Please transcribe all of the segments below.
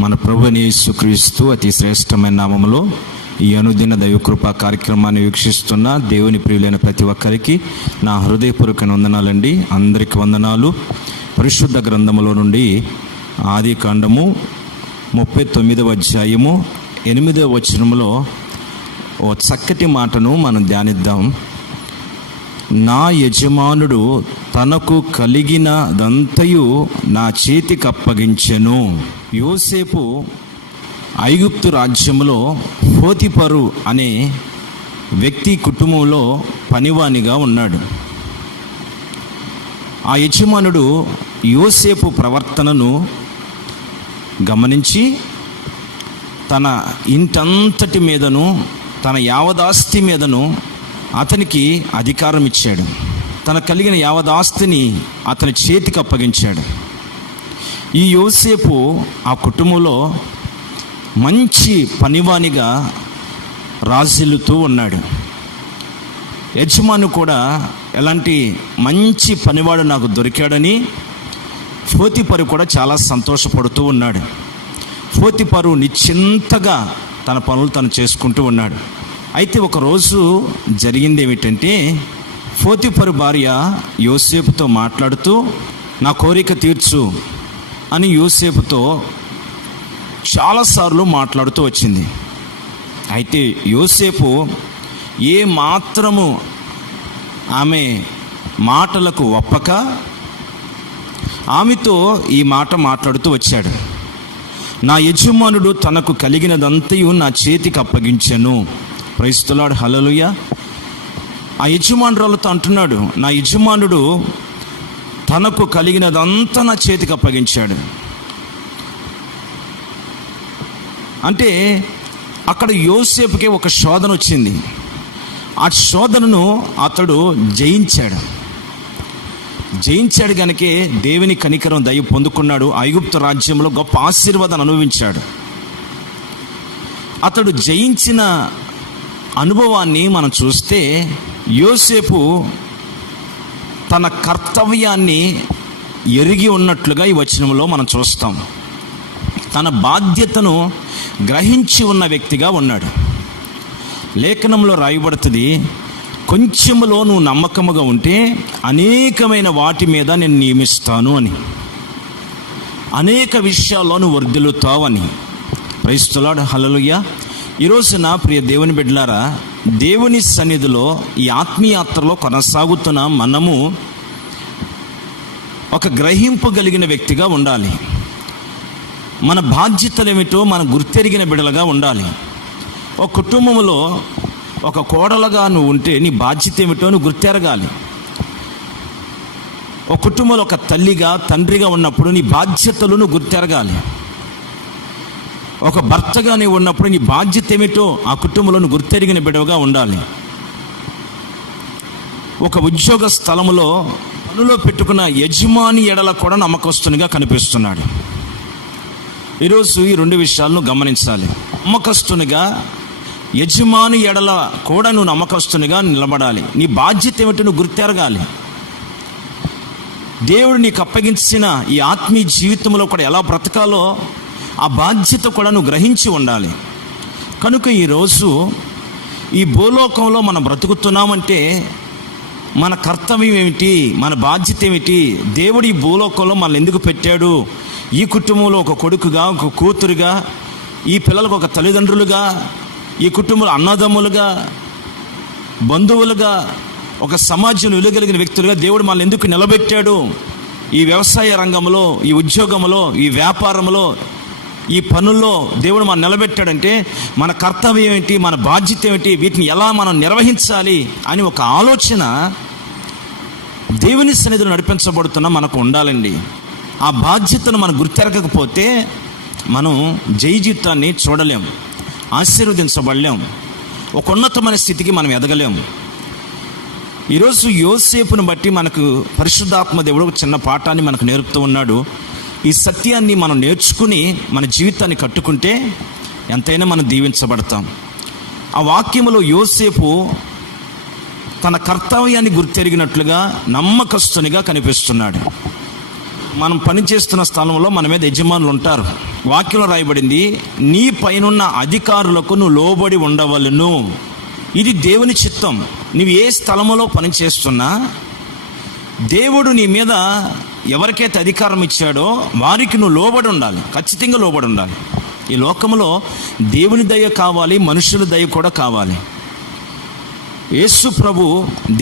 మన ప్రభువైన యేసుక్రీస్తు అతి శ్రేష్టమైన నామములో ఈ అనుదిన దైవకృపా కార్యక్రమాన్ని వీక్షిస్తున్న దేవుని ప్రియులైన ప్రతి ఒక్కరికి నా హృదయపూర్వక వందనాలండి. అందరికి వందనాలు. పరిశుద్ధ గ్రంథములో నుండి ఆది కాండము 39వ అధ్యాయము 8వ వచనములో ఓ చక్కటి మాటను మనం ధ్యానిద్దాం. నా యజమానుడు తనకు కలిగినదంతయు నా చేతికి అప్పగించెను. యోసేపు ఐగుప్తు రాజ్యములో పోతిఫరు అనే వ్యక్తి కుటుంబంలో పనివానిగా ఉన్నాడు. ఆ యజమానుడు యోసేపు ప్రవర్తనను గమనించి తన ఇంటంతటి మీదను తన యావదాస్తి మీదను అతనికి అధికారం ఇచ్చాడు. తన కలిగిన యావదాస్తిని అతని చేతికి అప్పగించాడు. ఈ యోసేపు ఆ కుటుంబంలో మంచి పనివానిగా రాజిల్లుతూ ఉన్నాడు. యజమాను కూడా ఎలాంటి మంచి పనివాడు నాకు దొరికాడని పోతిఫరు కూడా చాలా సంతోషపడుతూ ఉన్నాడు. పోతిఫరు నిశ్చింతగా తన పనులు తను చేసుకుంటూ ఉన్నాడు. అయితే ఒకరోజు జరిగింది ఏమిటంటే, పోతిఫరు భార్య యోసేపుతో మాట్లాడుతూ నా కోరిక తీర్చు అని యోసేపుతో చాలాసార్లు మాట్లాడుతూ వచ్చింది. అయితే యోసేపు ఏ మాత్రము ఆమె మాటలకు ఒప్పక ఆమెతో ఈ మాట మాట్లాడుతూ వచ్చాడు. నా యజమానుడు తనకు కలిగినదంతయు నా చేతికి అప్పగించెను. ప్రైజ్ ది లార్డ్, హల్లెలూయా. ఆ యజమానురాలతో అంటున్నాడు, నా యజమానుడు తనకు కలిగినదంతా నా చేతికి అప్పగించాడు. అంటే అక్కడ యోసేపుకి ఒక శోధన వచ్చింది. ఆ శోధనను అతడు జయించాడు కనుకే దేవుని కనికరం దయ పొందుకున్నాడు. ఐగుప్తు రాజ్యంలో గొప్ప ఆశీర్వాదాన్ని అనుభవించాడు. అతడు జయించిన అనుభవాన్ని మనం చూస్తే యోసేపు తన కర్తవ్యాన్ని ఎరిగి ఉన్నట్లుగా ఈ వచనంలో మనం చూస్తాం. తన బాధ్యతను గ్రహించి ఉన్న వ్యక్తిగా ఉన్నాడు. లేఖనంలో రాయబడుతుంది, కొంచెములో నువ్వు నమ్మకముగా ఉంటే అనేకమైన వాటి మీద నేను నియమిస్తాను అని, అనేక విషయాల్లో నువ్వు వర్ధిల్లుతావని. ప్రైజ్ ది లార్డ్, హల్లెలూయా. ఈరోజు నా ప్రియ దేవుని బిడ్డలారా, దేవుని సన్నిధిలో ఈ ఆత్మీయాత్రలో కొనసాగుతున్న మనము ఒక గ్రహింపు కలిగిన వ్యక్తిగా ఉండాలి. మన బాధ్యతలు ఏమిటో మనం గుర్తెరిగిన బిడ్డలుగా ఉండాలి. ఒక కుటుంబంలో ఒక కోడలుగా నువ్వు ఉంటే నీ బాధ్యత ఏమిటో నువ్వు గుర్తెరగాలి. ఒక కుటుంబంలో ఒక తల్లిగా తండ్రిగా ఉన్నప్పుడు నీ బాధ్యతలు నువ్వు గుర్తెరగాలి. ఒక భర్తగా నీవు ఉన్నప్పుడు నీ బాధ్యత ఏమిటో ఆ కుటుంబంలో నువ్వు గుర్తెరిగిన బిడ్డగా ఉండాలి. ఒక ఉద్యోగ స్థలములో పనిలో పెట్టుకున్న యజమాని ఎడల కూడా నమ్మకస్తునిగా కనిపిస్తున్నాడు. ఈరోజు ఈ రెండు విషయాలను గమనించాలి. నమ్మకస్తునిగా, యజమాని ఎడల కూడా నువ్వు నమ్మకస్తునిగా నిలబడాలి. నీ బాధ్యత ఏమిటో నువ్వు గుర్తెరగాలి. దేవుడు నీకు అప్పగించిన ఈ ఆత్మీయ జీవితంలో కూడా ఎలా బ్రతకాలో ఆ బాధ్యత కూడా నువ్వు గ్రహించి ఉండాలి. కనుక ఈరోజు ఈ భూలోకంలో మనం బ్రతుకుతున్నామంటే మన కర్తవ్యం ఏమిటి, మన బాధ్యత ఏమిటి, దేవుడు ఈ భూలోకంలో మనల్ని ఎందుకు పెట్టాడు, ఈ కుటుంబంలో ఒక కొడుకుగా, ఒక కూతురుగా, ఈ పిల్లలకు ఒక తల్లిదండ్రులుగా, ఈ కుటుంబంలో అన్నదమ్ములుగా, బంధువులుగా, ఒక సమాజంలో విలువగలిగిన వ్యక్తులుగా దేవుడు మనల్ని ఎందుకు నిలబెట్టాడు. ఈ వ్యవసాయ రంగంలో, ఈ ఉద్యోగంలో, ఈ వ్యాపారంలో, ఈ పనుల్లో దేవుడు మనం నిలబెట్టాడంటే మన కర్తవ్యం ఏంటి, మన బాధ్యత ఏమిటి, వీటిని ఎలా మనం నిర్వహించాలి అని ఒక ఆలోచన దేవుని సన్నిధిలో నడిపించబడుతున్న మనకు ఉండాలండి. ఆ బాధ్యతను మనం గుర్తెరగకపోతే మనం జయ జీవితాన్ని చూడలేం, ఆశీర్వదించబడలేం, ఒక ఉన్నతమైన స్థితికి మనం ఎదగలేం. ఈరోజు యోసేపును బట్టి మనకు పరిశుద్ధాత్మ దేవుడు ఒక చిన్న పాఠాన్ని మనకు నేర్పుతూ ఉన్నాడు. ఈ సత్యాన్ని మనం నేర్చుకుని మన జీవితాన్ని కట్టుకుంటే ఎంతైనా మనం దీవించబడతాం. ఆ వాక్యములో యోసేపు తన కర్తవ్యాన్ని గుర్తెరిగినట్లుగా నమ్మకస్తునిగా కనిపిస్తున్నాడు. మనం పనిచేస్తున్న స్థలంలో మన మీద యజమానులు ఉంటారు. వాక్యంలో రాయబడింది, నీ పైనున్న అధికారులకు నువ్వు లోబడి ఉండవలెను. ఇది దేవుని చిత్తం. నువ్వు ఏ స్థలంలో పనిచేస్తున్నా దేవుడు నీ మీద ఎవరికైతే అధికారం ఇచ్చాడో వారికి నువ్వు లోబడి ఉండాలి, ఖచ్చితంగా లోబడి ఉండాలి. ఈ లోకంలో దేవుని దయ కావాలి, మనుషుల దయ కూడా కావాలి. యేసు ప్రభు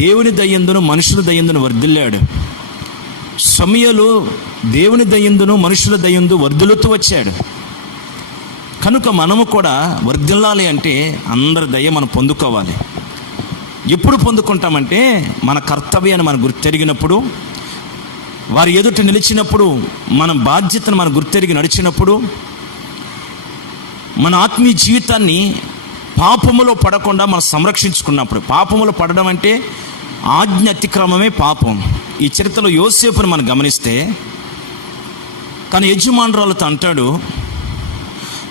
దేవుని దయందును మనుషుల దయందును వర్ధిల్లాడు. సమయలు దేవుని దయందును మనుషుల దయందు వర్ధిల్లుతూ వచ్చాడు. కనుక మనము కూడా వర్ధిల్లాలి అంటే అందరి దయ మనం పొందుకోవాలి. ఎప్పుడు పొందుకుంటామంటే మన కర్తవ్యాన్ని మనం గుర్తెరిగినప్పుడు, వారి ఎదుట నిలిచినప్పుడు, మన బాధ్యతను మనం గుర్తెరిగి నడిచినప్పుడు, మన ఆత్మీయ జీవితాన్ని పాపములో పడకుండా మనం సంరక్షించుకున్నప్పుడు. పాపములో పడడం అంటే ఆజ్ఞ అతిక్రమమే పాపం. ఈ చరిత్రలో యోసేపుని మనం గమనిస్తే, కానీ యజమానురాలతో అంటాడు,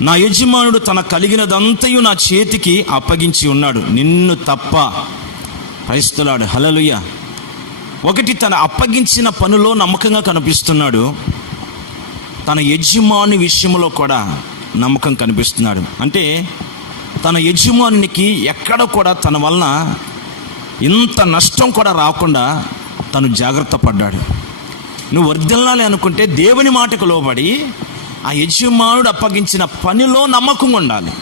నా యజమానుడు తన కలిగినదంతయు నా చేతికి అప్పగించి ఉన్నాడు, నిన్ను తప్ప. క్రైస్తవులాడు హల్లెలూయా. ఒకటి, తన అప్పగించిన పనిలో నమ్మకంగా కనిపిస్తున్నాడు. తన యజమాని విషయంలో కూడా నమ్మకం కనిపిస్తున్నాడు. అంటే తన యజమానికి ఎక్కడ కూడా తన వలన ఇంత నష్టం కూడా రాకుండా తను జాగ్రత్త పడ్డాడు. నువ్వు వర్ధిల్లాలి అనుకుంటే దేవుని మాటకు లోబడి ఆ యజమానుడు అప్పగించిన పనిలో నమ్మకంగా ఉండాలి,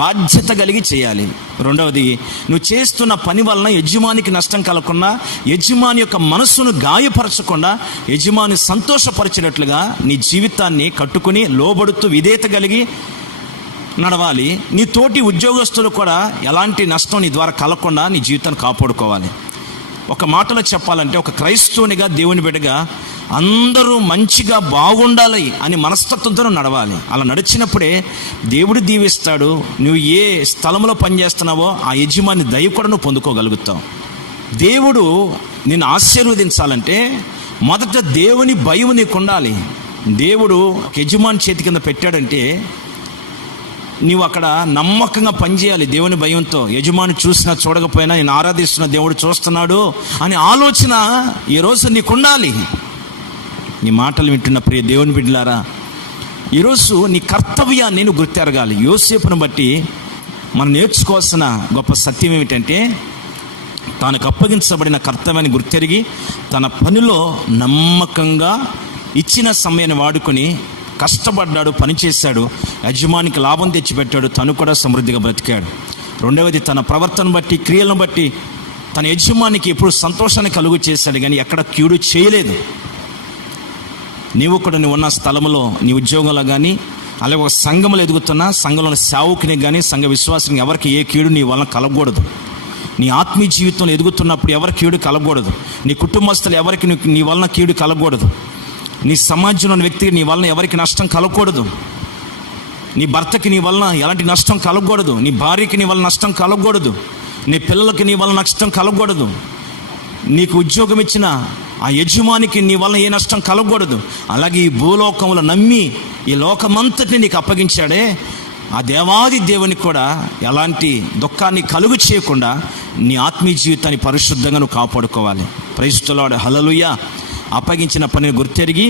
బాధ్యత కలిగి చేయాలి. రెండవది, నువ్వు చేస్తున్న పని వలన యజమానికి నష్టం కలగకుండా, యజమాని యొక్క మనస్సును గాయపరచకుండా, యజమాని సంతోషపరిచినట్లుగా నీ జీవితాన్ని కట్టుకుని లోబడుతూ విధేయత కలిగి నడవాలి. నీ తోటి ఉద్యోగస్తులు కూడా ఎలాంటి నష్టం నీ ద్వారా కలగకుండా నీ జీవితాన్ని కాపాడుకోవాలి. ఒక మాటలో చెప్పాలంటే, ఒక క్రైస్తవునిగా దేవుని బిడ్డగా అందరూ మంచిగా బాగుండాలి అని మనస్తత్వంతో నడవాలి. అలా నడిచినప్పుడే దేవుడు దీవిస్తాడు. నువ్వు ఏ స్థలంలో పనిచేస్తున్నావో ఆ యజమాని దయ కూడా నువ్వు పొందుకోగలుగుతావు. దేవుడు నిన్ను ఆశీర్వదించాలంటే మొదట దేవుని భయం నీకు ఉండాలి. దేవుడు యజమాని చేతి కింద పెట్టాడంటే నీవు అక్కడ నమ్మకంగా పనిచేయాలి దేవుని భయంతో. యజమాని చూసినా చూడకపోయినా నేను ఆరాధిస్తున్న దేవుడు చూస్తున్నాడు అనే ఆలోచన ఈరోజు నీకు ఉండాలి. నీ మాటలు వింటున్న ప్రియ దేవుని బిడ్డలారా, ఈరోజు నీ కర్తవ్యాన్ని నువ్వు గుర్తెరగాలి. యోసేపును బట్టి మనం నేర్చుకోవాల్సిన గొప్ప సత్యం ఏమిటంటే, తనకు అప్పగించబడిన కర్తవ్యాన్ని గుర్తెరిగి తన పనిలో నమ్మకంగా ఇచ్చిన సమయాన్ని వాడుకొని కష్టపడ్డాడు, పనిచేశాడు, యజమానికి లాభం తెచ్చిపెట్టాడు, తను కూడా సమృద్ధిగా బ్రతికాడు. రెండవది, తన ప్రవర్తన బట్టి క్రియలను బట్టి తన యజమానికి ఎప్పుడు సంతోషాన్ని కలుగు చేశాడు, కానీ ఎక్కడ కీడు చేయలేదు. నీవు కూడా నువ్వు ఉన్న స్థలంలో, నీ ఉద్యోగంలో కానీ, అలాగే ఒక సంఘంలో ఎదుగుతున్నా సంఘంలో సేవకుని కానీ సంఘ విశ్వాసం ఎవరికి ఏ కీడు నీ వలన కలగకూడదు. నీ ఆత్మీయ జీవితంలో ఎదుగుతున్నప్పుడు ఎవరికి కీడు కలగకూడదు. నీ కుటుంబస్తులు ఎవరికి నీ వలన కీడు కలగకూడదు. నీ సమాజంలోని వ్యక్తికి నీ వలన ఎవరికి నష్టం కలగకూడదు. నీ భర్తకి నీ వలన ఎలాంటి నష్టం కలగకూడదు. నీ భార్యకి నీ వలన నష్టం కలగకూడదు. నీ పిల్లలకి నీ వలన నష్టం కలగకూడదు. నీకు ఉద్యోగం ఇచ్చిన ఆ యజమానికి నీ వలన ఏ నష్టం కలగకూడదు. అలాగే ఈ భూలోకంలో నమ్మి ఈ లోకమంతటిని నీకు అప్పగించాడే ఆ దేవాది దేవునికి కూడా ఎలాంటి దుఃఖాన్ని కలుగు చేయకుండా నీ ఆత్మీయ జీవితాన్ని పరిశుద్ధంగా నువ్వు కాపాడుకోవాలి. ప్రైజ్ ది లార్డ్ హల్లెలూయా. అప్పగించిన పనిని గుర్తెరిగి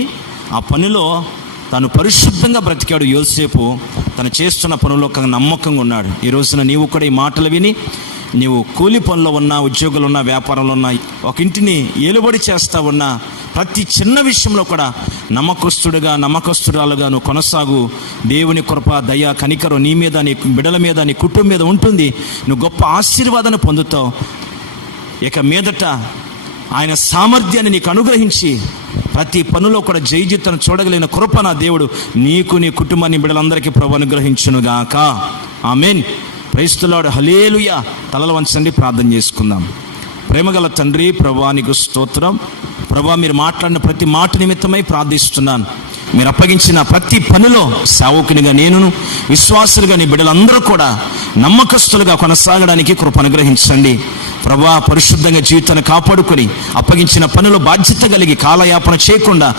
ఆ పనిలో తను పరిశుద్ధంగా బ్రతికాడు యోసేపు. తను చేస్తున్న పనుల్లో నమ్మకంగా ఉన్నాడు. ఈ రోజున నీవు కూడా ఈ మాటలు విని నీవు కూలి పనుల్లో ఉన్నా, ఉద్యోగులు ఉన్నా, వ్యాపారంలో ఉన్నా, ఒక ఇంటిని ఏలుబడి చేస్తా ఉన్నా, ప్రతి చిన్న విషయంలో కూడా నమ్మకస్తురాలుగా నువ్వు కొనసాగు. దేవుని కృప, దయ, కనికరం నీ మీద, నీ బిడ్డల మీద, నీ కుటుంబం మీద ఉంటుంది. నువ్వు గొప్ప ఆశీర్వాదాన్ని పొందుతావు. ఇక మీదట ఆయన సామర్థ్యాన్ని నీకు అనుగ్రహించి ప్రతి పనులో కూడా జయజిత్తును చూడగలిగిన కృప నా దేవుడు నీకు, నీ కుటుంబాన్ని, బిడ్డలందరికీ ప్రభు అనుగ్రహించునుగాక. ఆమేన్. ప్రైజ్ ది లార్డ్ హల్లెలూయా. తలలు వంచండి, ప్రార్థన చేసుకుందాం. ప్రేమగల తండ్రి, ప్రభువా నీకు స్తోత్రం. ప్రభువా, మీరు మాట్లాడిన ప్రతి మాట నిమిత్తమై ప్రార్థిస్తున్నాను. మీరు అప్పగించిన ప్రతి పనిలో సేవకునిగా నేనును, విశ్వాసులుగా నీ బిడ్డలందరూ కూడా నమ్మకస్తులుగా కొనసాగడానికి కృప అనుగ్రహించండి. ప్రభువా, పరిశుద్ధంగా జీవితాన్ని కాపాడుకొని అప్పగించిన పనిలో బాధ్యత కలిగి కాలయాపన చేయకుండా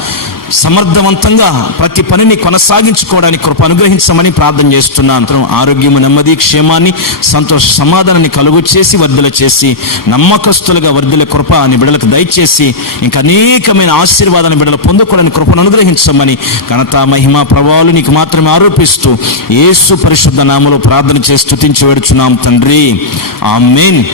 సమర్థవంతంగా ప్రతి పనిని కొనసాగించుకోవడానికి కృప అనుగ్రహించమని ప్రార్థన చేస్తున్నాను. ఆరోగ్యము, నెమ్మది, క్షేమాన్ని, సంతోష, సమాధానాన్ని కలుగు చేసి వర్ధల చేసి నమ్మకస్తులుగా వర్ధల కృప అని బిడ్డలకు దయచేసి ఇంకా అనేకమైన ఆశీర్వాదాన్ని బిడ్డలు పొందుకోవడానికి కృపను అనుగ్రహించమని ఘనత, మహిమ, ప్రభావాలు నీకు మాత్రమే ఆరోపిస్తూ యేసు పరిశుద్ధ నామములో ప్రార్థన చేసి స్తుతించి వేడుచున్నాం తండ్రి. ఆమేన్.